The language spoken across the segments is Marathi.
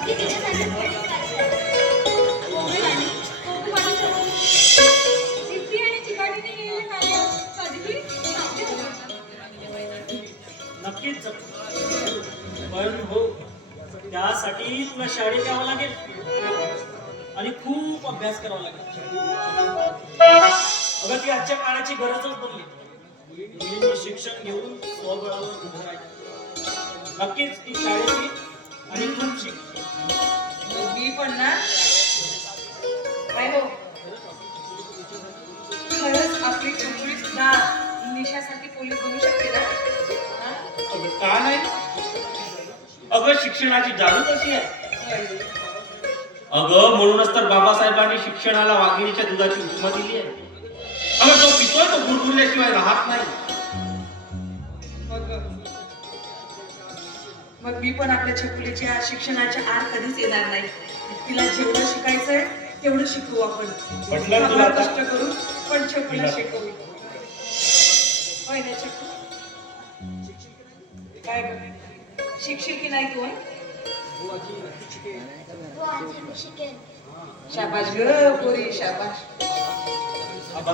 अगदी तिच्यासाठी प्रॅक्टिस करायची. मोबाईल आणि खूप आणि दीप्ती आणि चिकाटीने केलेले कार्य कधीही साध्य होणार. नक्कीच पण हो, त्यासाठी तुला शाळेत यावं लागेल आणि खूप अभ्यास करावा लागेल. अगं ती आजच्या काळाची गरजच बनली. मुलींनी शिक्षण घेऊन स्वबळावर उभं राहायचं. नक्कीच ती शाळेची आणि खूप शिक. मी पण ना काय हो, खरंच आपली चुंबडी सुद्धा निशासारखी पोलीस बनू शकते ना? हा? अगं का नाही? अगं शिक्षणाची जादू कशी आहे? अगं म्हणूनच तर बाबासाहेबांनी शिक्षणाला वाघिणीच्या दुधाची उपमा दिली आहे. अगं जो पितोय तो गुरगुरल्याशिवाय राहत नाही. मग मी पण आपल्या छकुलीच्या शिक्षणाच्या आड कधीच येणार नाही. तिला जेवढं शिकायचंय तेवढं शिकवू आपण. म्हटलं तुला आता- कष्ट करू पण छकुलीला शिकवू. होय ना छकू? काय ग? शिकशील की नाही तू? हो आजी मी शिकेन. शाबाश ग पोरी, शाबाश. आबा,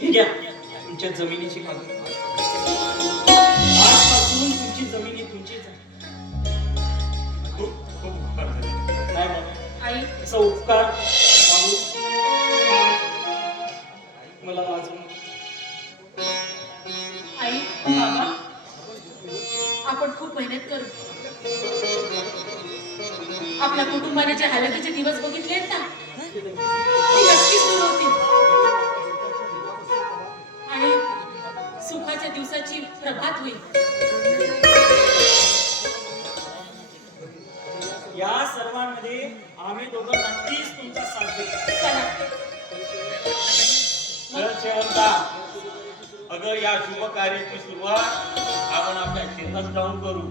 ही घ्या तुमच्या जमिनीची मागणी. आजपासून तुमची जमिनी तुमचीच आहे. खूप खूप उपकार झाले. नाही बाबा, आई असा उपकार मागू मला वाजवू नको. आई बाबा आपण खूप मेहनत करू. आपल्या कुटुंबाने जे हालतीचे दिवस बघितले आहेत ना ते नक्कीच दूर होतील आणि सुखाच्या दिवसाची प्रभात होईल. या सर्वांमध्ये आम्ही दोघं नक्कीच तुमचा साथ देऊ. चला चल शेवंता, अगं या शुभ कार्याची सुरुवात आपण आपल्या शेतात जाऊन करू.